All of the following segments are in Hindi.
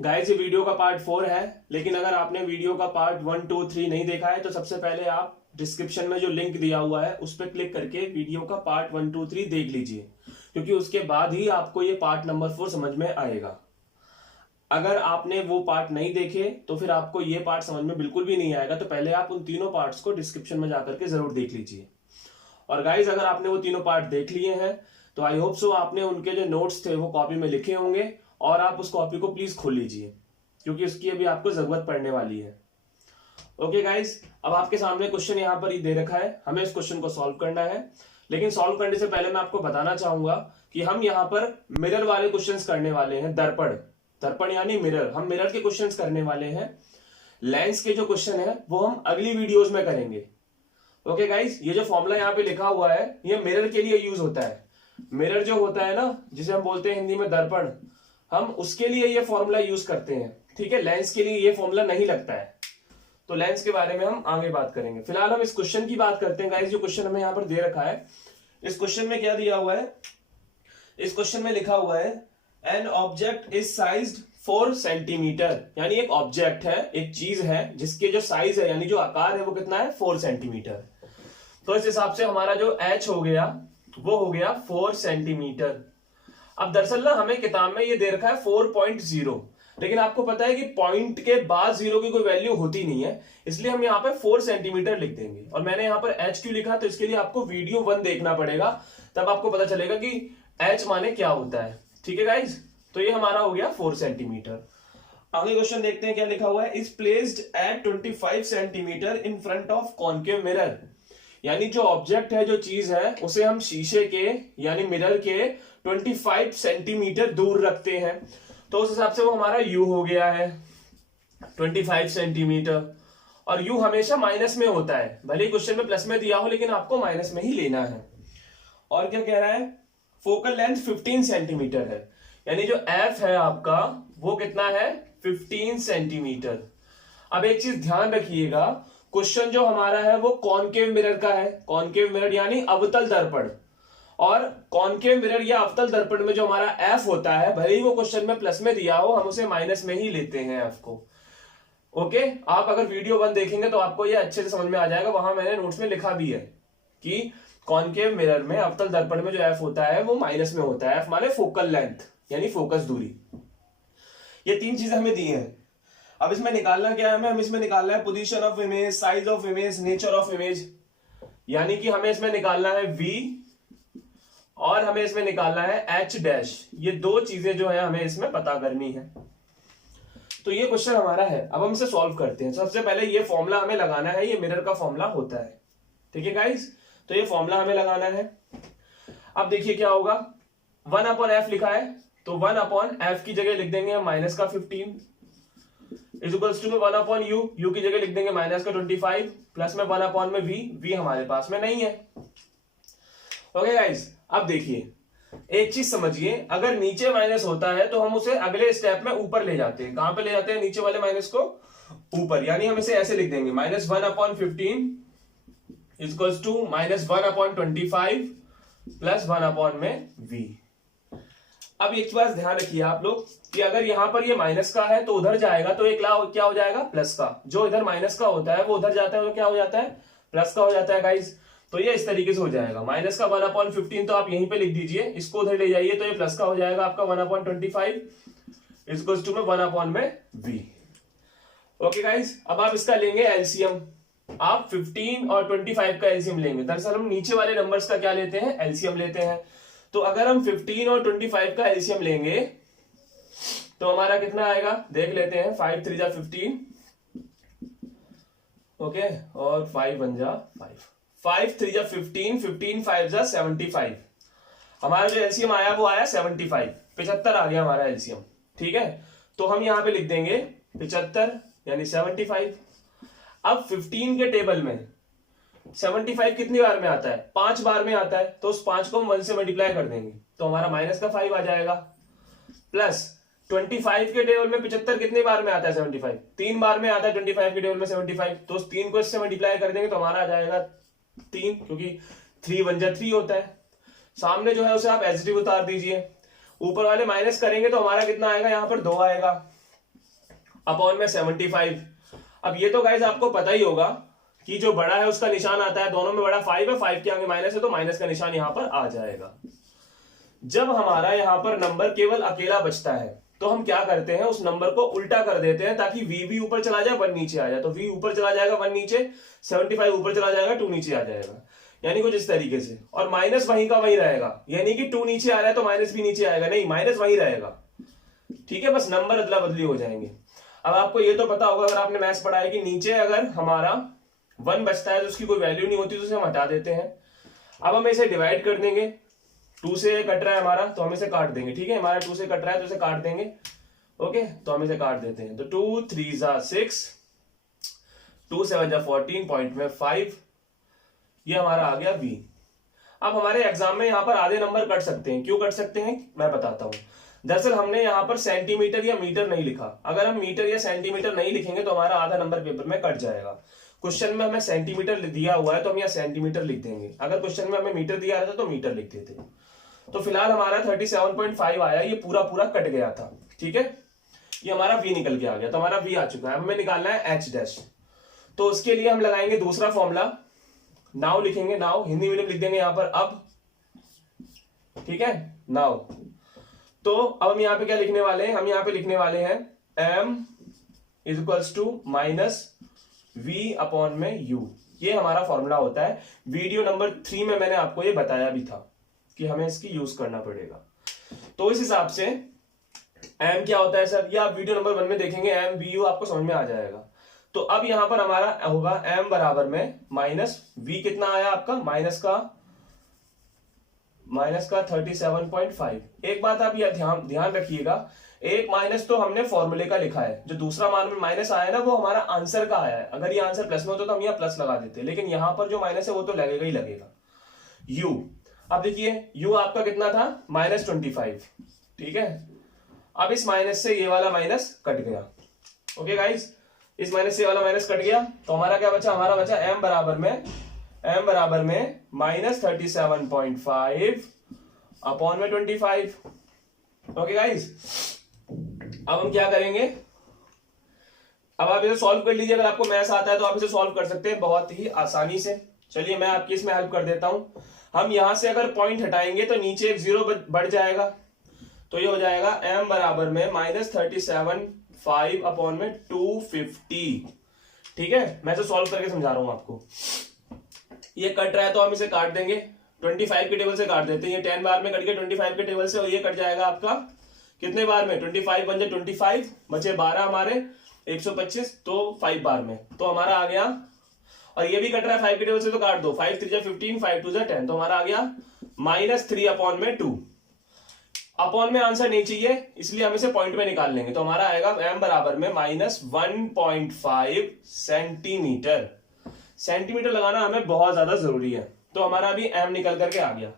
गाइस ये वीडियो का पार्ट 4 है, लेकिन अगर आपने वीडियो का पार्ट 1, 2, 3 नहीं देखा है तो सबसे पहले आप डिस्क्रिप्शन में जो लिंक दिया हुआ है उस पर क्लिक करके वीडियो का पार्ट 1, 2, 3 देख लीजिए, क्योंकि उसके बाद ही आपको ये पार्ट नंबर 4 समझ में आएगा। अगर आपने वो पार्ट नहीं देखे तो फिर आपको ये पार्ट समझ में बिल्कुल भी नहीं आएगा। तो पहले आप उन तीनों पार्ट्स को डिस्क्रिप्शन में जाकर के जरूर देख लीजिए। और गाइज अगर आपने वो तीनों पार्ट देख लिए हैं तो आई होप सो आपने उनके जो नोट्स थे वो कॉपी में लिखे होंगे, और आप उस कॉपी को प्लीज खोल लीजिए, क्योंकि उसकी अभी आपको जरूरत पड़ने वाली है। ओके गाइज, अब आपके सामने क्वेश्चन यहाँ पर ही दे रखा है, हमें इस क्वेश्चन को सॉल्व करना है। लेकिन सॉल्व करने से पहले मैं आपको बताना चाहूंगा कि हम यहाँ पर मिरर वाले क्वेश्चंस करने वाले हैं। दर्पण दर्पण यानी मिरर, हम मिरर के क्वेश्चंस करने वाले हैं। लेंस के जो क्वेश्चन है वो हम अगली वीडियोस में करेंगे। ओके गाइज, ये जो फॉर्मूला यहाँ पे लिखा हुआ है ये मिरर के लिए यूज होता है। मिरर जो होता है ना, जिसे हम बोलते हैं हिंदी में दर्पण, हम उसके लिए ये फॉर्मूला यूज करते हैं। ठीक है, लेंस के लिए ये फॉर्मूला नहीं लगता है। तो लेंस के बारे में हम आगे बात करेंगे। फिलहाल हम इस क्वेश्चन की बात करते हैं। गाइस जो क्वेश्चन हमें यहाँ पर दे रखा है, इस क्वेश्चन में क्या दिया हुआ है? इस क्वेश्चन में लिखा हुआ है an object is sized 4 centimetre, यानी एक ऑब्जेक्ट है, एक चीज है जिसके जो साइज है यानी जो आकार है वो कितना है? 4 सेंटीमीटर। तो इस हिसाब से हमारा जो एच हो गया वो हो गया 4 सेंटीमीटर। अब दरअसल ना हमें किताब में ये दे रखा है 4.0, लेकिन आपको पता है कि पॉइंट के बाद 0 की कोई वैल्यू होती नहीं है, इसलिए हम यहाँ पे 4 सेंटीमीटर लिख देंगे। और मैंने यहाँ पर एच क्यों लिखा, तो इसके लिए आपको वीडियो 1 देखना पड़ेगा, तब आपको पता चलेगा कि एच माने क्या होता है। ठीक है गाइज, तो ये हमारा हो गया 4 सेंटीमीटर। अगले क्वेश्चन देखते हैं क्या लिखा हुआ है। Is placed at 25 centimetre in front of concave mirror, यानी जो ऑब्जेक्ट है, जो चीज है, उसे हम शीशे के यानी मिरर के 25 सेंटीमीटर दूर रखते हैं। तो उस हिसाब से वो हमारा u हो गया है 25 सेंटीमीटर। और u हमेशा माइनस में होता है, भले ही क्वेश्चन में प्लस में दिया हो लेकिन आपको माइनस में ही लेना है। और क्या कह रहा है? फोकल लेंथ 15 सेंटीमीटर है, यानी जो f है आपका वो कितना है? 15 सेंटीमीटर। अब एक चीज ध्यान रखिएगा, क्वेश्चन जो हमारा है वो कॉनकेव मिरर का है। कॉनकेव मिरर यानी अवतल दर्पण, और कॉनकेव मिरर या अवतल दर्पण में जो हमारा एफ होता है, भले ही वो क्वेश्चन में प्लस में दिया हो, हम उसे माइनस में ही लेते हैं एफ को। ओके, आप अगर वीडियो 1 देखेंगे तो आपको ये अच्छे से समझ में आ जाएगा, वहां मैंने नोट्स में लिखा भी है कि कॉनकेव मिरर में अवतल दर्पण में जो एफ होता है वो माइनस में होता है। एफ माने फोकल लेंथ यानी फोकस दूरी। ये 3 चीजें हमें दी है। अब इसमें निकालना क्या है हमें? इसमें निकालना है position of image, size of image, nature of image, यानी कि हमें इसमें निकालना है v और हमें इसमें निकालना है h डैश। ये 2 चीजें जो है हमें इसमें पता करनी है। तो ये क्वेश्चन हमारा है, अब हम इसे सॉल्व करते हैं। सबसे पहले ये फॉर्मूला हमें लगाना है, ये मिरर का फॉर्मूला होता है। ठीक है गाइस, तो ये फॉर्मूला हमें लगाना है। अब देखिए क्या होगा, 1/f लिखा है, तो 1/f की जगह लिख देंगे हम माइनस का 15 इज इक्वल्स टू में 1/u, u की जगह लिख देंगे माइनस का 25 प्लस में 1/v, v हमारे पास में नहीं है। ओके गाइस, अब देखिए एक चीज समझिए, अगर नीचे माइनस होता है तो हम उसे अगले स्टेप में ऊपर ले जाते हैं। कहां पे ले जाते हैं? नीचे वाले माइनस को ऊपर, यानी हम इसे ऐसे लिख देंगे minus 1/15 is equals to minus 1/25 plus 1/v। अब एक बात ध्यान रखिए आप लोग कि अगर यहां पर ये माइनस का है तो उधर जाएगा तो एक क्या हो जाएगा? प्लस का। जो इधर माइनस का होता है वो उधर जाता है तो क्या हो जाता है? प्लस का हो जाता है गाइस। तो ये इस तरीके से हो जाएगा, माइनस का 1/15 तो आप यहीं पे लिख दीजिए, इसको उधर ले जाइए तो ये प्लस का हो जाएगा आपका 1/25 इज इक्वल्स टू में 1/v। ओके गाइस, अब आप इसका लेंगे एलसीएम। आप 15 और 25 का एलसीएम लेंगे। दरअसल हम नीचे वाले नंबर्स का क्या लेते हैं? एलसीएम लेते हैं। तो अगर हम 15 और 25 का एलसीएम लेंगे तो हमारा कितना आएगा? देख लेते हैं। 5 3 जा 15, ओके, और 5 1 जा 5, 5 3 जा 15, 15 5 जा 75। हमारा जो एलसीएम आया वो आया 75, 75 आ गया हमारा एलसीएम। ठीक है, तो हम यहां पे लिख देंगे 75 यानी 75। अब 15 के टेबल में 75 कितनी बार में आता है? 5 बार में आता है, तो उस 5 को हम 1 से मल्टीप्लाई कर देंगे तो हमारा माइनस का 5 आ जाएगा। प्लस 25 के टेबल में 75 कितनी बार में आता है? 75 3 बार में आता है 25 के टेबल में 75, तो उस 3 को इससे मल्टीप्लाई कर देंगे तो हमारा आ जाएगा 3, क्योंकि 3 1 जा 3 होता है। सामने जो है उसे आप एचडी उतार दीजिए, ऊपर वाले माइनस करेंगे तो हमारा कितना आएगा? यहाँ पर 2 आएगा। अपॉन में 75। अब ये तो गाइज आपको पता ही होगा कि जो बड़ा है उसका निशान आता है, दोनों में बड़ा 5 है, 5 के आगे माइनस है तो माइनस का निशान यहां पर आ जाएगा। जब हमारा यहां पर नंबर केवल अकेला बचता है तो हम क्या करते हैं, उस नंबर को उल्टा कर देते हैं ताकि v भी ऊपर चला जाए, 1 नीचे आ जाए। तो v ऊपर चला जाएगा, 1 नीचे, 75 ऊपर चला जाएगा, 2 नीचे आ जाएगा, यानी कुछ इस तरीके से। और माइनस वहीं का वहीं रहेगा, यानी कि 2 नीचे आ रहा है तो माइनस भी नीचे आएगा, नहीं माइनस वहीं रहेगा। ठीक है, बस नंबर अदला बदली हो जाएंगे। अब आपको ये तो पता होगा अगर आपने मैथ्स पढ़ा है कि नीचे अगर हमारा 1 बचता है तो उसकी कोई वैल्यू नहीं होती तो उसे हम हटा देते हैं। अब हम इसे डिवाइड कर देंगे, 2 से कट रहा है हमारा तो हम इसे काट देंगे। ठीक है, हमारा 2 से कट रहा है तो इसे काट देंगे। ओके, तो हम इसे काट देते हैं। तो 2 3 6, 2 7 14, पॉइंट में 5, ये हमारा आ गया v। अब हमारे एग्जाम में यहां पर आधे नंबर कट सकते हैं। क्यों कट सकते हैं मैं बताता हूं। दरअसल हमने यहां पर सेंटीमीटर या मीटर नहीं लिखा। अगर हम मीटर या सेंटीमीटर नहीं लिखेंगे तो हमारा आधा नंबर पेपर में कट जाएगा। क्वेश्चन में हमें सेंटीमीटर दिया हुआ है तो हम यहाँ सेंटीमीटर लिख देंगे, अगर क्वेश्चन में हमें मीटर दिया रहता तो मीटर लिख देते। तो फिलहाल हमारा 37.5 आया, ये पूरा पूरा कट गया था। ठीक है, ये हमारा v निकल के आ गया, तो हमारा v आ चुका है। हमें निकालना है h डैश, तो उसके लिए हम लगाएंगे दूसरा फॉर्मूला, नाउ लिखेंगे, नाउ हिंदी मीडियम लिख देंगे यहां पर अब। ठीक है, नाउ तो अब हम यहां पे क्या लिखने वाले हैं, हम यहां पे लिखने वाले हैं m is equals to minus v upon में u। ये हमारा फॉर्मूला होता है। वीडियो नंबर 3 में मैंने आपको ये बताया भी था कि हमें इसकी यूज करना पड़ेगा। तो इस हिसाब से m क्या होता है सर, ये आप वीडियो नंबर 1 में देखेंगे, m vu आपको समझ में आ जाएगा। तो अब यहां पर हमारा होगा m बराबर में माइनस v, कितना आया आपका माइनस का 37.5। एक बात आप यह ध्यान रखिएगा, एक माइनस तो हमने फॉर्मूले का लिखा है, जो दूसरा मान में माइनस आया ना वो हमारा आंसर का आया है। अगर ये आंसर प्लस में होता तो हम यहाँ प्लस लगा देते, लेकिन यहां पर जो माइनस है वो तो लगेगा ही लगेगा। u, अब देखिए u आपका कितना था -25। ठीक है, अब इस माइनस से ये वाला माइनस कट गया। ओके गाइस, इस माइनस से वाला माइनस कट गया तो हमारा क्या बचा, हमारा बचा m बराबर में -37.5 अपॉन में 25। ओके गाइस, अब हम क्या करेंगे, अब आप इसे सॉल्व कर लीजिए। अगर आपको मैथ्स आता है तो आप इसे सॉल्व कर सकते हैं बहुत ही आसानी से। चलिए मैं आपकी इसमें हेल्प कर देता हूं। हम यहां से अगर पॉइंट हटाएंगे तो नीचे एक 0 बढ़ जाएगा, तो ये हो जाएगा m बराबर में -37.5 अपॉन में 250। ठीक है, मैं इसे सॉल्व करके समझा रहा हूं आपको। ये कट रहा है तो हम इसे काट देंगे, 25 के टेबल से काट देते हैं। ये 10 बार में कट गया 25 के टेबल से, और ये कट जाएगा आपका कितने बार में, 25 बन जाए 25, बचे 12 हमारे 125, तो 5 बार में, तो हमारा आ गया। और ये भी कट रहा है 5 के टेबल से तो काट दो, 5 3 15, 5 2 10, तो हमारा आ गया -3 अपॉन में 2। अपॉन में आंसर नहीं चाहिए इसलिए हम इसे पॉइंट में निकाल लेंगे, तो हमारा आएगा m बराबर में -1.5 सेंटीमीटर। सेंटीमीटर लगाना हमें बहुत ज्यादा जरूरी है, तो हमारा अभी m निकल करके आ गया।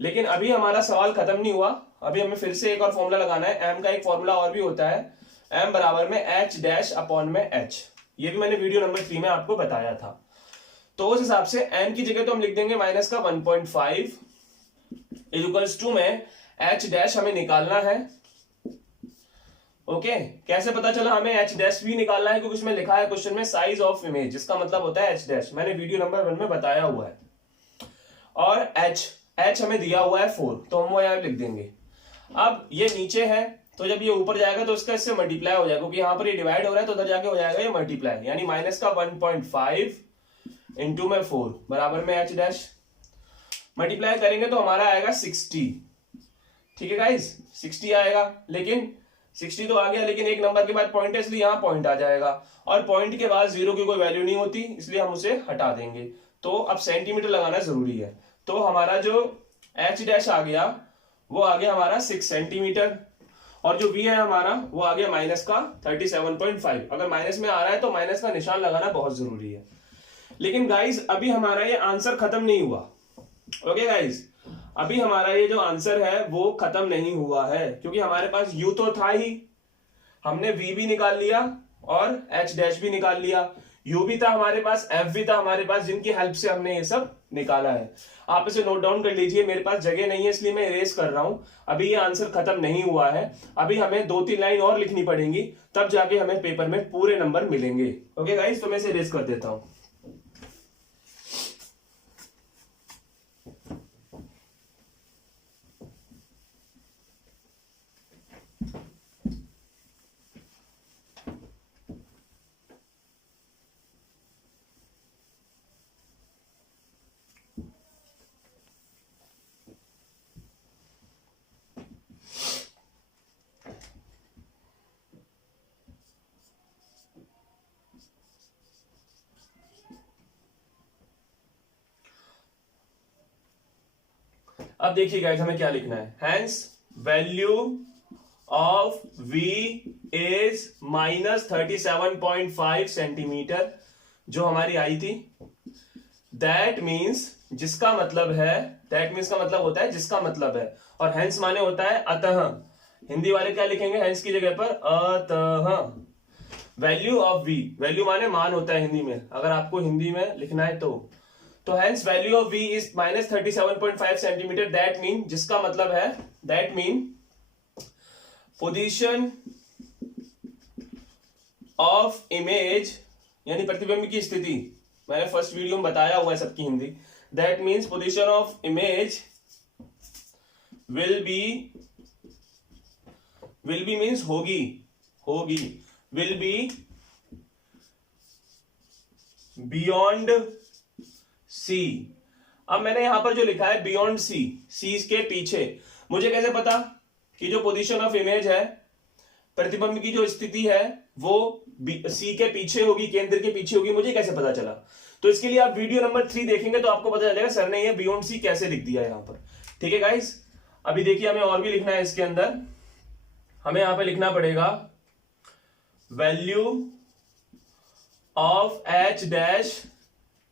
लेकिन अभी हमारा सवाल खत्म नहीं हुआ, अभी हमें फिर से एक और फॉर्मूला लगाना है। m का एक फॉर्मूला और भी होता है, m बराबर में h डैश अपॉन में h। ये भी मैंने वीडियो नंबर 3 में आपको बताया था। तो उस हिसाब से n की जगह तो हम लिख देंगे माइनस का 1.5 इज इक्वल्स टू में h डैश हमें निकालना है। ओके, कैसे पता चला हमें h डैश भी निकालना है, क्योंकि उसमें लिखा है क्वेश्चन में साइज ऑफ इमेज, जिसका मतलब होता है h डैश। मैंने वीडियो नंबर 1 में बताया हुआ है। और h हमें दिया हुआ है 4, तो हम वो यहां लिख देंगे। अब ये नीचे है तो जब ये ऊपर जाएगा तो इसका इससे मल्टीप्लाई हो जाएगा, क्योंकि यहाँ पर ये डिवाइड हो रहा है तो उधर जाके हो जाएगा ये मल्टीप्लाई, यानी माइनस का 1.5 इंटू में 4 बराबर में h डैश। मल्टीप्लाई करेंगे तो हमारा आएगा 60। ठीक है गाइस, 60 आएगा, लेकिन 60 तो आ गया, लेकिन एक नंबर के बाद पॉइंट है इसलिए यहाँ पॉइंट आ जाएगा, और पॉइंट के बाद 0 की कोई वैल्यू नहीं होती इसलिए हम उसे हटा देंगे। तो अब सेंटीमीटर लगाना जरूरी है, तो हमारा जो h डैश आ गया वो आ गया हमारा 6 सेंटीमीटर, और जो v है हमारा वो आ गया माइनस का 37.5। अगर माइनस में आ रहा है तो माइनस का निशान लगाना बहुत जरूरी है। लेकिन गाइस अभी हमारा ये आंसर खत्म नहीं हुआ। ओके गाइस, अभी हमारा ये जो आंसर है वो खत्म नहीं हुआ है, क्योंकि हमारे पास u तो था ही, हमने v भी निकाल लिया और h डैश भी निकाल लिया, u भी था हमारे पास, f भी था हमारे पास, जिनकी हेल्प से हमने ये सब निकाला है। आप इसे नोट डाउन कर लीजिए, मेरे पास जगह नहीं है इसलिए मैं इरेज कर रहा हूं। अभी ये आंसर खत्म नहीं हुआ है, अभी हमें 2-3 लाइन और लिखनी पड़ेंगी, तब जाके हमें पेपर में पूरे नंबर मिलेंगे। ओके गाइस, तो मैं इसे इरेज कर देता हूं। अब देखिए गाइस, हमें क्या लिखना है। Hence value of v is -37.5 centimetre, जो हमारी आई थी। दैट मीन्स, जिसका मतलब है, दैट मीन्स का मतलब होता है जिसका मतलब है, और हैंस माने होता है अतः। हिंदी वाले क्या लिखेंगे हैंस की जगह पर? अतः। वैल्यू ऑफ v, वैल्यू माने मान होता है हिंदी में, अगर आपको हिंदी में लिखना है तो hence value of v is -37.5 centimetre. That mean, जिसका मतलब है, that mean position of image यानी प्रतिबिंब की स्थिति, मैंने फर्स्ट वीडियो में बताया हुआ है सबकी Hindi. That means position of image will be means होगी, विल बी बियॉन्ड सी। अब मैंने यहां पर जो लिखा है बियॉन्ड सी, सी के पीछे, मुझे कैसे पता कि जो पोजीशन ऑफ इमेज है, प्रतिबिंब की जो स्थिति है, वो सी के पीछे होगी, केंद्र के पीछे होगी, मुझे कैसे पता चला? तो इसके लिए आप वीडियो नंबर 3 देखेंगे तो आपको पता चलेगा सर ने ये बियॉन्ड सी कैसे लिख दिया यहां पर। ठीक है गाइस, अभी देखिए हमें और भी लिखना है इसके अंदर। हमें यहां पर लिखना पड़ेगा value of H dash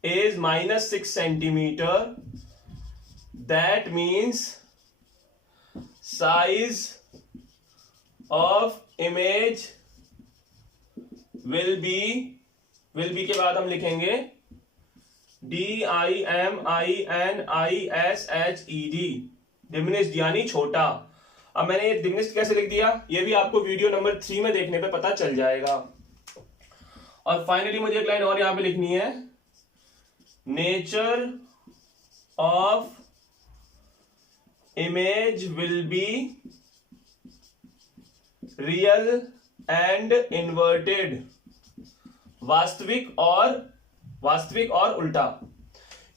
is -6 centimetre. That means size of image will be के बाद हम लिखेंगे DIMINISHED, डिमिनिश्ड यानी छोटा। अब मैंने ये डिमिनिश्ड कैसे लिख दिया, ये भी आपको वीडियो नंबर 3 में देखने पे पता चल जाएगा। और फाइनली मुझे एक लाइन और यहां पे लिखनी है, nature of image will be real and inverted, वास्तविक और उल्टा।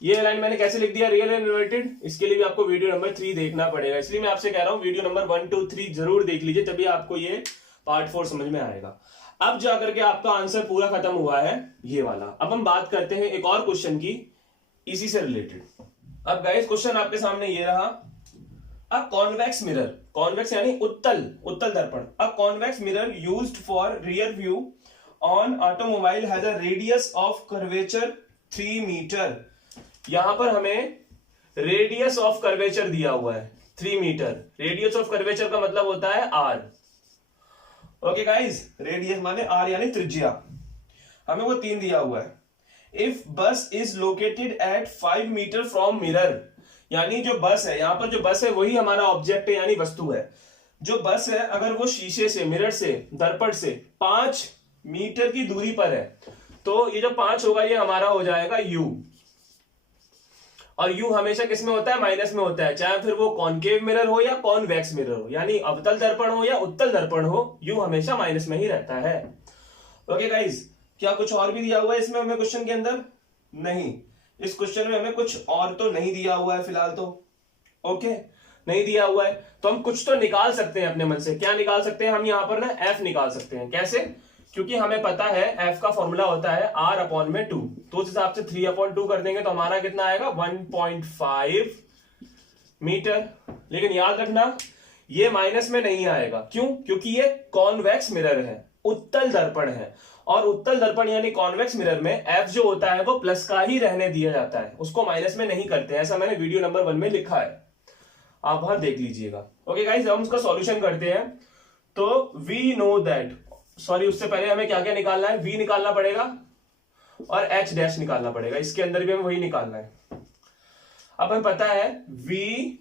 ये लाइन मैंने कैसे लिख दिया, रियल एंड इन्वर्टेड, इसके लिए भी आपको वीडियो नंबर 3 देखना पड़ेगा। इसलिए मैं आपसे कह रहा हूं वीडियो नंबर 1, 2, 3 जरूर देख लीजिए, तभी आपको ये पार्ट 4 समझ में आएगा। अब जाकर के आपका आंसर पूरा खत्म हुआ है ये वाला। अब हम बात करते हैं एक और क्वेश्चन की, इसी से रिलेटेड। अब गाइस क्वेश्चन आपके सामने ये रहा, अ कॉन्वेक्स मिरर, कॉन्वेक्स यानी उत्तल दर्पण, a convex mirror used for rear view on automobile has a radius of curvature 3 metre. यहां पर हमें रेडियस ऑफ कर्वेचर दिया हुआ है 3 मीटर। रेडियस ऑफ कर्वेचर का मतलब होता है आर। ओके गाइस, रेडियस माने आर यानी त्रिज्या, हमें वो 3 दिया हुआ है। If bus is located at 5 metre from mirror, यानी जो बस है, यहां पर जो बस है वही हमारा ऑब्जेक्ट है यानी वस्तु है। जो बस है अगर वो शीशे से, मिरर से, दर्पण से 5 मीटर की दूरी पर है, तो ये जो 5 होगा ये हमारा हो जाएगा u। और u हमेशा किस में होता है, माइनस में होता है, चाहे फिर वो कॉनकेव मिरर हो या कॉन्वेक्स मिरर हो, यानी अवतल दर्पण हो या उत्तल दर्पण हो, u हमेशा माइनस में ही रहता है। ओके गाइस, क्या कुछ और भी दिया हुआ है इसमें हमें क्वेश्चन के अंदर? नहीं, इस क्वेश्चन में हमें कुछ और तो नहीं दिया हुआ है फिलहाल तो। ओके, नहीं दिया हुआ है तो हम कुछ तो निकाल सकते हैं अपने मन से। क्या निकाल सकते हैं हम? यहां पर ना f निकाल सकते हैं। कैसे? क्योंकि हमें पता है f का फॉर्मूला होता है r/2, तो उस हिसाब से 3/2 कर देंगे तो हमारा कितना आएगा, 1.5 मीटर। लेकिन याद रखना ये माइनस में नहीं आएगा। क्यों? क्योंकि ये कॉन्वेक्स मिरर है, उत्तल दर्पण है, और उत्तल दर्पण यानी कॉन्वेक्स मिरर में f जो होता है वो प्लस का ही रहने दिया जाता है, उसको माइनस में नहीं करते। ऐसा मैंने वीडियो नंबर 1 में लिखा है, आप वहां देख लीजिएगा। ओके गाइस, हम उसका सॉल्यूशन करते हैं। तो वी नो दैट, सॉरी उससे पहले हमें क्या क्या निकालना है, v निकालना पड़ेगा और h डैश निकालना पड़ेगा। इसके अंदर भी हमें वही निकालना है। अब हमें पता है वी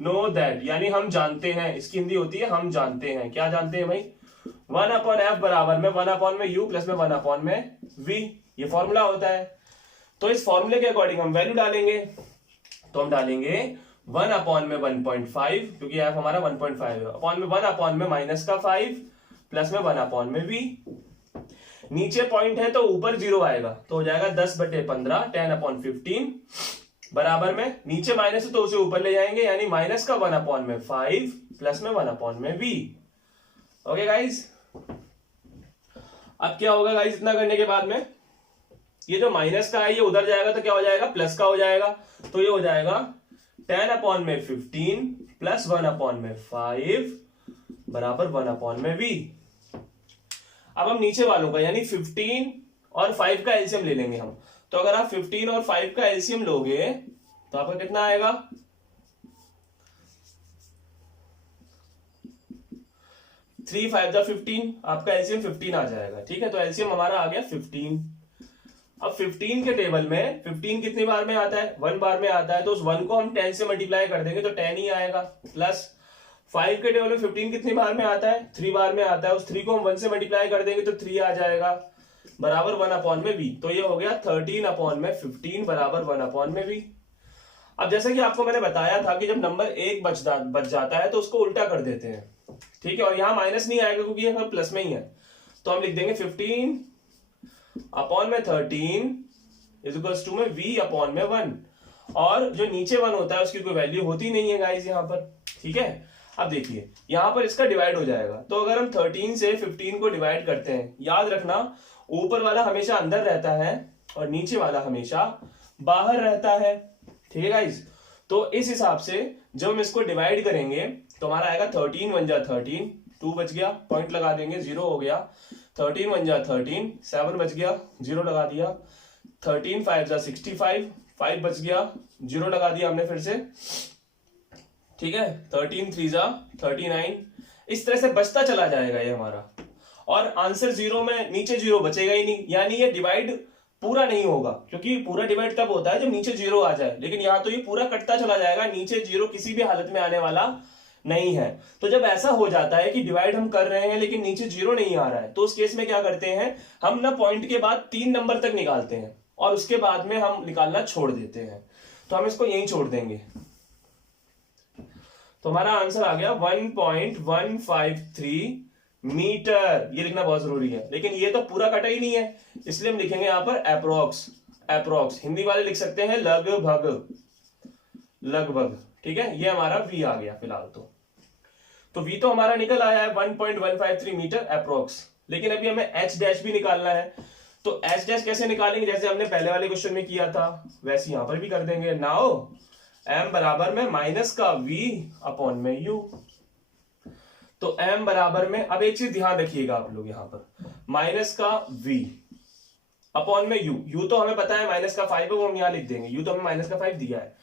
नो दैट, यानी हम जानते हैं, इसकी हिंदी होती है हम जानते हैं। क्या जानते हैं भाई? 1/f बराबर में 1/u प्लस में 1/में v, ये फॉर्मूला होता है। तो इस फॉर्मूले के अकॉर्डिंग हम वैल्यू डालेंगे, तो हम डालेंगे 1/1.5, क्योंकि f हमारा 1.5 है, अपॉन में 1/में माइनस का 5 प्लस में 1/में v। नीचे पॉइंट है तो ऊपर 0 आएगा, तो हो जाएगा 10/15 10/15 बराबर में, नीचे माइनस है तो उसे ऊपर ले जाएंगे, यानी माइनस का 1/में 5 प्लस में 1/में v। ओके गाइज, अब क्या होगा गाइज, इतना करने के बाद में ये जो माइनस का है ये उधर जाएगा तो क्या हो जाएगा, प्लस का हो जाएगा। तो ये हो जाएगा 10/15 प्लस 1/में 5 बराबर 1/में v। अब हम नीचे वालों का यानी 15 और 5 का एलसीएम ले लेंगे हम। तो अगर आप 15 और 5 का एलसीएम लोगे तो आपका कितना आएगा, 3 5 15, आपका एलसीएम 15 आ जाएगा। ठीक है, तो एलसीएम हमारा आ गया 15। अब 15 के टेबल में 15 कितनी बार में आता है, 1 बार में आता है, तो उस 1 को हम 10 से मल्टीप्लाई कर देंगे तो 10 ही आएगा। प्लस 5 के टेबल में 15 कितनी बार में आता है, 3 बार में आता है, उस 3 को हम 1 से मल्टीप्लाई कर देंगे तो 3 आ जाएगा बराबर 1/में v। तो ये हो गया 13/15 बराबर 1/में v। अब जैसे कि आपको मैंने बताया था कि जब नंबर 1 बच जाता है तो उसको उल्टा कर देते हैं। ठीक है, और यहां माइनस नहीं आएगा क्योंकि ये प्लस में ही है, तो हम लिख देंगे 15/13 इज इक्वल्स टू में v/1। और जो नीचे 1 होता है उसकी कोई वैल्यू होती नहीं है गाइस यहाँ पर। ठीक है, अब देखिए यहां पर इसका डिवाइड हो जाएगा, तो अगर हम 13 से 15 को डिवाइड करते हैं, याद रखना ऊपर वाला हमेशा अंदर रहता है और नीचे वाला हमेशा बाहर रहता है। ठीक है गाइस, तो इस हिसाब से जब हम इसको डिवाइड करेंगे तो हमारा आएगा 13 1 जा 13, 2 बच गया, पॉइंट लगा देंगे, 0 हो गया। 13 1 जा 13, 7 बच गया, 0 लगा दिया। 13 5 जा 65, 5 बच गया, 0 लगा दिया हमने फिर से। ठीक है, 13 3 जा 39, इस तरह से बचता चला जाएगा ये हमारा, और आंसर 0 में नीचे 0 बचेगा ही नहीं, यानी ये डिवाइड पूरा नहीं होगा, क्योंकि पूरा डिवाइड तब होता है जब नीचे 0 आ जाए, लेकिन यहां तो ये पूरा कटता चला जाएगा, नीचे 0 किसी भी हालत में आने वाला नहीं है। तो जब ऐसा हो जाता है कि डिवाइड हम कर रहे हैं लेकिन नीचे 0 नहीं आ रहा है, तो उस केस में क्या करते हैं, हम ना पॉइंट के बाद 3 नंबर तक निकालते हैं और उसके बाद में हम निकालना छोड़ देते हैं। तो हम इसको यहीं छोड़ देंगे, तो हमारा आंसर आ गया 1.153 मीटर। ये लिखना बहुत जरूरी है, लेकिन ये तो पूरा कटा ही नहीं है, इसलिए हम लिखेंगे यहां पर अप्रोक्स। हिंदी वाले लिख सकते हैं लगभग। ठीक है, ये हमारा v आ गया फिलहाल। तो v तो हमारा निकल आया है 1.153 मीटर अप्रोक्स, लेकिन अभी हमें h डैश भी निकालना है। तो h डैश कैसे निकालेंगे, जैसे हमने पहले वाले क्वेश्चन में किया था वैसे यहां पर भी कर देंगे। नाउ m बराबर में माइनस का v/में u, तो m बराबर में, अब एक चीज ध्यान रखिएगा आप लोग, यहां पर माइनस का v/में u तो हमें पता है माइनस का 5 है, वो हम यहां लिख देंगे, u तो हमें माइनस का 5 दिया है।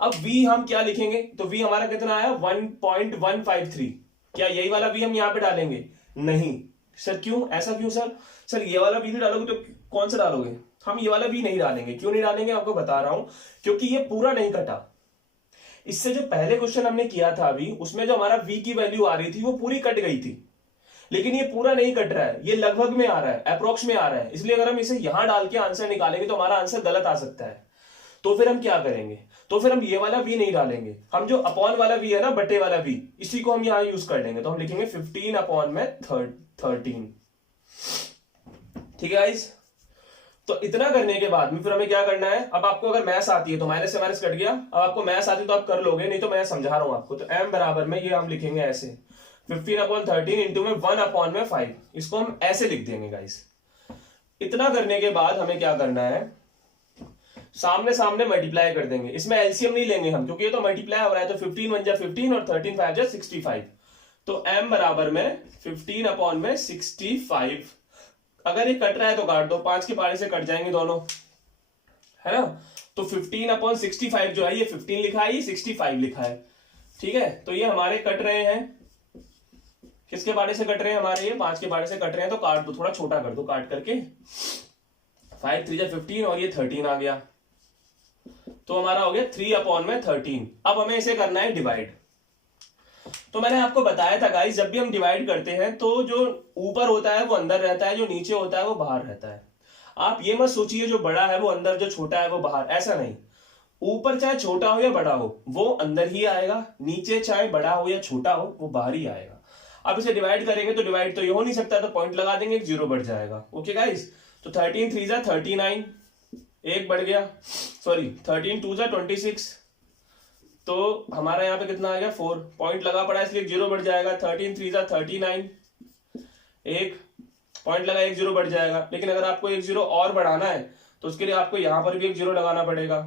अब v हम क्या लिखेंगे, तो v हमारा कितना आया 1.153, क्या यही वाला v हम यहां पे डालेंगे? नहीं सर, क्यों, ऐसा क्यों सर ये वाला v नहीं डालोगे तो कौन सा डालोगे? हम ये वाला v नहीं डालेंगे। क्यों नहीं डालेंगे आपको बता रहा हूं, क्योंकि ये पूरा नहीं कटा। इससे जो पहले क्वेश्चन हमने किया था अभी, उसमें जो हमारा v की वैल्यू आ रही थी वो पूरी कट गई थी, लेकिन ये पूरा नहीं कट रहा है, ये लगभग में आ रहा है, अप्रोक्स में आ रहा है। इसलिए अगर हम इसे यहां डाल के आंसर निकालेंगे तो हमारा आंसर गलत आ सकता है। तो फिर हम क्या करेंगे, तो फिर हम ये वाला v नहीं डालेंगे, हम जो अपॉन वाला v है ना, बटे वाला v, इसी को हम यहां यूज कर लेंगे। तो हम लिखेंगे 15/13। ठीक है गाइस, तो इतना करने के बाद में फिर हमें क्या करना है, अब आपको अगर मैथ्स आती है तो माइनस से माइनस कट गया, अब आपको मैथ्स आती है तो आप कर लोगे, नहीं तो मैं समझा रहा हूं आपको। तो m बराबर में ये हम लिखेंगे ऐसे 15/13 इंटू में 1/5, इसको हम ऐसे लिख देंगे गाइस। इतना करने के बाद हमें क्या करना है, सामने सामने मल्टीप्लाई कर देंगे, इसमें एलसीएम नहीं लेंगे हम, क्योंकि ये तो मल्टीप्लाई हो रहा है। तो 15 1 जा 15 और 13 5 जा 65, तो m बराबर में 15/65। अगर ये कट रहा है तो काट दो, 5 के पारे से कट जाएंगे दोनों, है ना। तो 15/65 जो है ये 15 लिखा है, ये 65 लिखा है। ठीक है, तो ये हमारे कट रहे हैं, किसके पारे से कट रहे हैं, हमारे ये 5 के पारे से कट रहे हैं। तो काट दो, थोड़ा छोटा कर दो काट करके, 5 3 जा 15 और ये 13 आ गया। तो हमारा हो गया 3/13। अब हमें इसे करना है डिवाइड। तो मैंने आपको बताया था गाइस, जब भी हम डिवाइड करते हैं तो जो ऊपर होता है वो अंदर रहता है, जो नीचे होता है वो बाहर रहता है। आप ये मत सोचिए जो बड़ा है वो अंदर, जो छोटा है वो बाहर, ऐसा नहीं। ऊपर चाहे छोटा हो या बड़ा हो वो अंदर ही आएगा, नीचे चाहे बड़ा हो या छोटा हो वो बाहर ही आएगा। अब इसे डिवाइड करेंगे तो डिवाइड तो ये हो नहीं सकता, तो पॉइंट लगा देंगे, 0 बढ़ जाएगा। ओके गाइस, तो 13 3 जा 39, एक बढ़ गया, सॉरी 13 2 जा 26, तो हमारा यहाँ पे कितना आ गया 4, पॉइंट लगा पड़ा इसलिए 0 बढ़ जाएगा। 13 3 जा 39, एक पॉइंट लगा, 1 0 बढ़ जाएगा। लेकिन अगर आपको 1 0 और बढ़ाना है तो उसके लिए आपको यहां पर भी 1 0 लगाना पड़ेगा।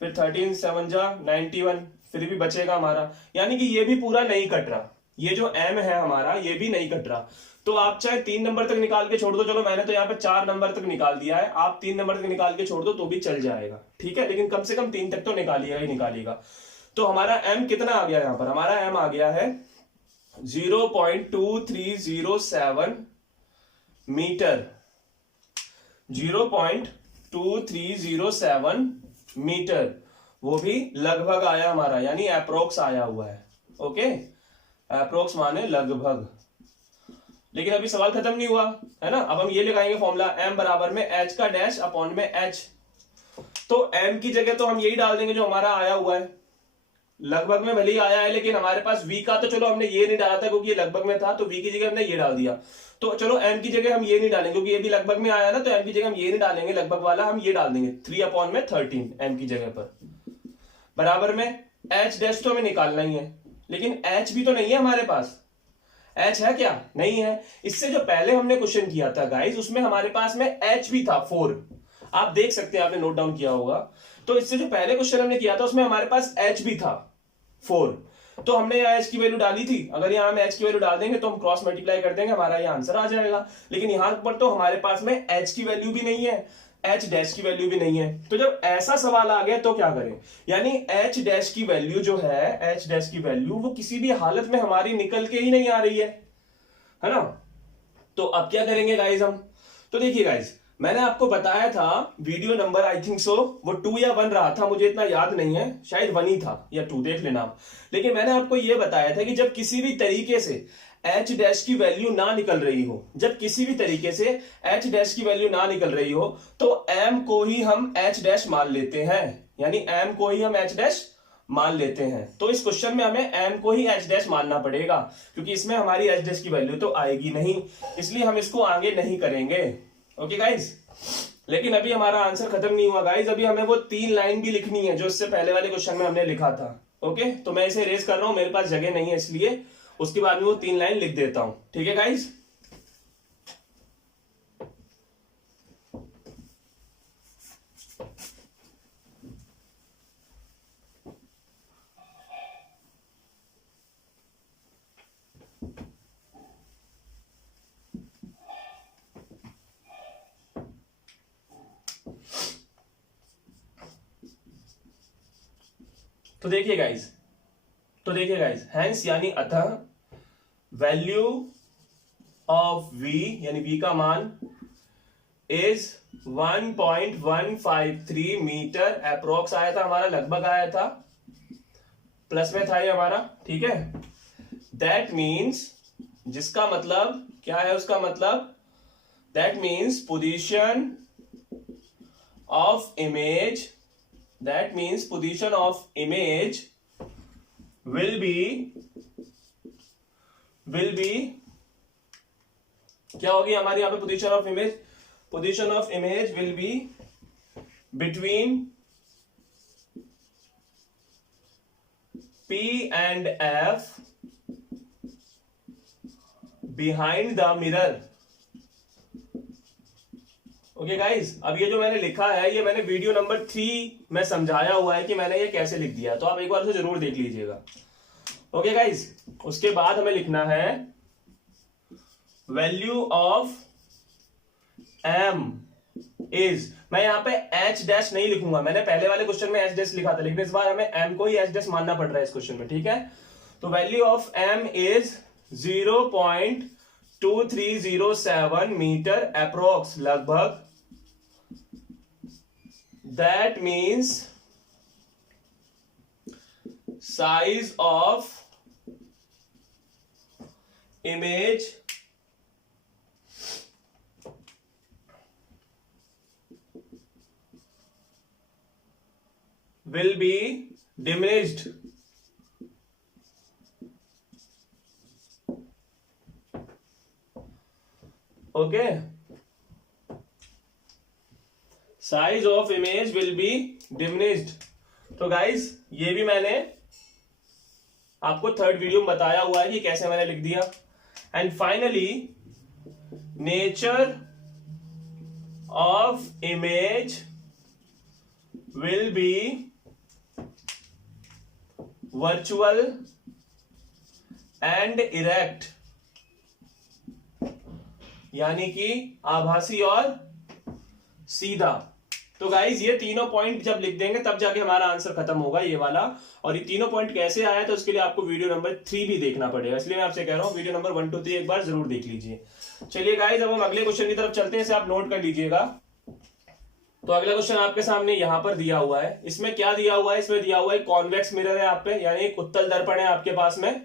फिर 13 7 जा 91, फिर भी बचेगा हमारा, यानी कि ये भी पूरा नहीं कट रहा, ये जो m है हमारा ये भी नहीं कट रहा। तो आप चाहे 3 नंबर तक निकाल के छोड़ दो, चलो मैंने तो यहाँ पे 4 नंबर तक निकाल दिया है, आप 3 नंबर तक निकाल के छोड़ दो तो भी चल जाएगा, ठीक है, लेकिन कम से कम 3 तक तो निकालिएगा ही निकालिएगा। तो हमारा m कितना आ गया, यहाँ पर हमारा m आ गया है 0.2307 मीटर, 0.2307 मीटर, वो भी लगभग आया हमारा, यानी अप्रोक्स आया हुआ है। ओके, अप्रोक्स माने लगभग। लेकिन अभी सवाल खत्म नहीं हुआ है ना, अब हम ये लगाएंगे फॉर्मूला m बराबर में h का डैश अपॉन में h। तो m की जगह तो हम यही डाल देंगे जो हमारा आया हुआ है, लगभग में भले ही आया है, लेकिन हमारे पास v का तो चलो हमने ये नहीं डाला था क्योंकि ये लगभग में था, तो v की जगह हमने ये डाल दिया। तो चलो m की जगह हम ये नहीं डालेंगे क्योंकि ये भी लगभग में आया ना, तो m की जगह हम ये नहीं डालेंगे, लगभग वाला हम ये डाल देंगे 3/13 m की जगह पर, बराबर में h डैश तो हमें निकालना ही है, लेकिन h भी तो नहीं है हमारे पास, h है क्या, नहीं है। इससे जो पहले हमने क्वेश्चन किया था गाइस उसमें हमारे पास में h भी था 4, आप देख सकते हैं, आपने नोट डाउन किया होगा। तो इससे जो पहले क्वेश्चन हमने किया था उसमें हमारे पास h भी था 4, तो हमने यहाँ h की वैल्यू डाली थी, अगर यहाँ हम h की वैल्यू डाल देंगे तो हम क्रॉस मल्टीप्लाई कर देंगे, हमारा ये आंसर आ जाएगा। लेकिन यहाँ पर तो हमारे पास में h की वैल्यू भी नहीं है, h डैश की वैल्यू भी नहीं है, तो जब ऐसा सवाल आ गया तो क्या करें, यानी h डैश की वैल्यू जो है, h डैश की वैल्यू वो किसी भी हालत में हमारी निकल के ही नहीं आ रही है ना। तो अब क्या करेंगे गाइज हम, तो देखिए गाइज मैंने आपको बताया था video number I think so वो 2 या 1 रहा था, मुझे इतना याद नहीं है, शायद 1 ही था या 2, देख लेना आप। लेकिन मैंने आपको यह बताया था कि जब किसी भी तरीके से h डैश की वैल्यू ना निकल रही हो, जब किसी भी तरीके से h डैश की वैल्यू ना निकल रही हो तो m को ही हम h डैश मान लेते हैं, यानी m को ही हम h डैश मान लेते हैं। तो इस क्वेश्चन में हमें m को ही h डैश मानना पड़ेगा क्योंकि इसमें हमारी h डैश की वैल्यू तो आएगी नहीं, इसलिए हम इसको आगे नहीं करेंगे। ओके गाइज, लेकिन अभी हमारा आंसर खत्म नहीं हुआ गाइज, अभी हमें वो 3 लाइन भी लिखनी है जो इससे पहले वाले क्वेश्चन में हमने लिखा था। ओके, तो मैं इसे इरेज कर रहा हूं, मेरे पास जगह नहीं है इसलिए, उसके बाद में वो 3 लाइन लिख देता हूं, ठीक है गाइज। तो देखिए गाइज हैंस यानी अतः वैल्यू ऑफ v यानी v का मान इज 1.153 मीटर, अप्रोक्स आया था हमारा, लगभग आया था, प्लस में था ये हमारा, ठीक है। दैट मीन्स, जिसका मतलब क्या है, उसका मतलब that means position of image, that means position of image will be क्या होगी हमारी यहाँ पे position of image, position of image will be between P and F behind the mirror। Okay guys, अब ये जो मैंने लिखा है ये मैंने वीडियो नंबर 3 में समझाया हुआ है कि मैंने ये कैसे लिख दिया, तो आप एक बार उसे जरूर देख लीजिएगा। ओके गाइज, उसके बाद हमें लिखना है वैल्यू ऑफ m इज, मैं यहाँ पे h डैश नहीं लिखूंगा, मैंने पहले वाले क्वेश्चन में h डैश लिखा था, लेकिन इस बार हमें m को ही h डैश मानना पड़ रहा है इस क्वेश्चन में, ठीक है। तो value of m is 0.2307 metre approx, लगभग। That means size of image will be diminished. Okay, size of image will be diminished. तो गाइज ये भी मैंने आपको थर्ड वीडियो में बताया हुआ है कि कैसे मैंने लिख दिया. And finally nature of image will be virtual and erect, यानी कि आभासी और सीधा. तो गाइज ये तीनों पॉइंट जब लिख देंगे तब जाके हमारा आंसर खत्म होगा ये वाला. और ये तीनों पॉइंट कैसे आया तो उसके लिए आपको वीडियो नंबर 3 भी देखना पड़ेगा, इसलिए मैं आपसे कह रहा हूं वीडियो नंबर 1 2 3 एक बार जरूर देख लीजिए. चलिए गाइज अब हम अगले क्वेश्चन की तरफ चलते हैं, इसे आप नोट कर लीजिएगा. तो अगला क्वेश्चन आपके सामने यहां पर दिया हुआ है. इसमें क्या दिया हुआ है, इसमें दिया हुआ है कॉन्वेक्स मिरर है आप पे, यानी एक उत्तल दर्पण है आपके पास में.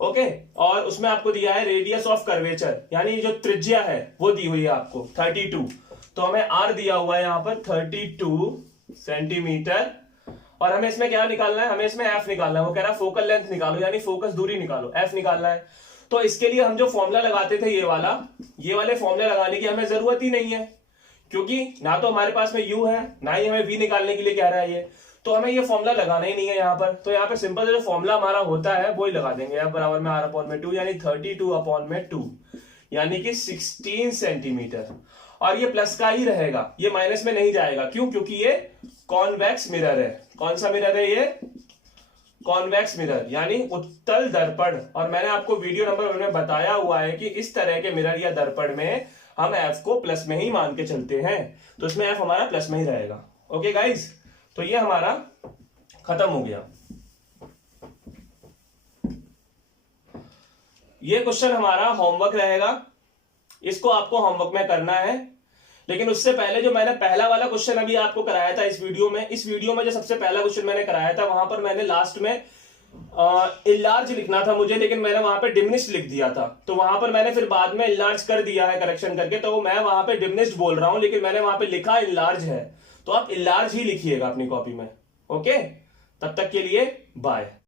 ओके, और उसमें आपको दिया है रेडियस ऑफ कर्वेचर, यानी जो त्रिज्या है वो दी हुई है आपको 32. तो हमें आर दिया हुआ है यहां पर 32 सेंटीमीटर. और हमें इसमें क्या निकालना है, हमें इसमें एफ निकालना है. वो कह रहा है फोकल लेंथ निकालो, यानी फोकस दूरी निकालो, एफ निकालना है. तो इसके लिए हम जो फॉर्मूला लगाते थे ये वाले फॉर्मूला लगाने की हमें जरूरत ही नहीं है, क्योंकि ना तो हमारे पास में u है ना ही हमें v निकालने के लिए कह रहा है ये. तो हमें ये फॉर्मूला लगाना ही नहीं है यहाँ पर. तो यहाँ पे सिंपल जो फॉर्मूला हमारा होता है वो ही लगा देंगे. f बराबर में r अपॉन में 2, यानी 32 अपॉन में 2, यानी कि 16 सेंटीमीटर. और ये प्लस का ही रहेगा, ये माइनस में नहीं जाएगा. क्यों? क्योंकि ये कॉन्वेक्स मिरर है. कौन सा मिरर है ये? कॉन्वेक्स मिरर, यानी उत्तल दर्पण. और मैंने आपको वीडियो नंबर 1 में बताया हुआ है कि इस तरह के मिरर या दर्पण में हम f को प्लस में ही मान के चलते हैं, तो इसमें f हमारा प्लस में ही रहेगा. ओके गाइज, तो ये हमारा खत्म हो गया. ये क्वेश्चन हमारा होमवर्क रहेगा, इसको आपको होमवर्क में करना है. लेकिन उससे पहले जो मैंने पहला वाला क्वेश्चन अभी आपको कराया था इस वीडियो में जो सबसे पहला क्वेश्चन मैंने कराया था वहां पर मैंने लास्ट में इलार्ज लिखना था मुझे, लेकिन मैंने वहां पे डिमिनिश्ड लिख दिया था. तो वहां पर मैंने फिर बाद में इलार्ज कर दिया है करेक्शन करके, तो मैं वहां पे डिमिनिश्ड बोल रहा हूं, लेकिन मैंने वहां पे लिखा इलार्ज है. तो आप इलार्ज ही लिखिएगा अपनी कॉपी में. ओके, तब तक के लिए बाय.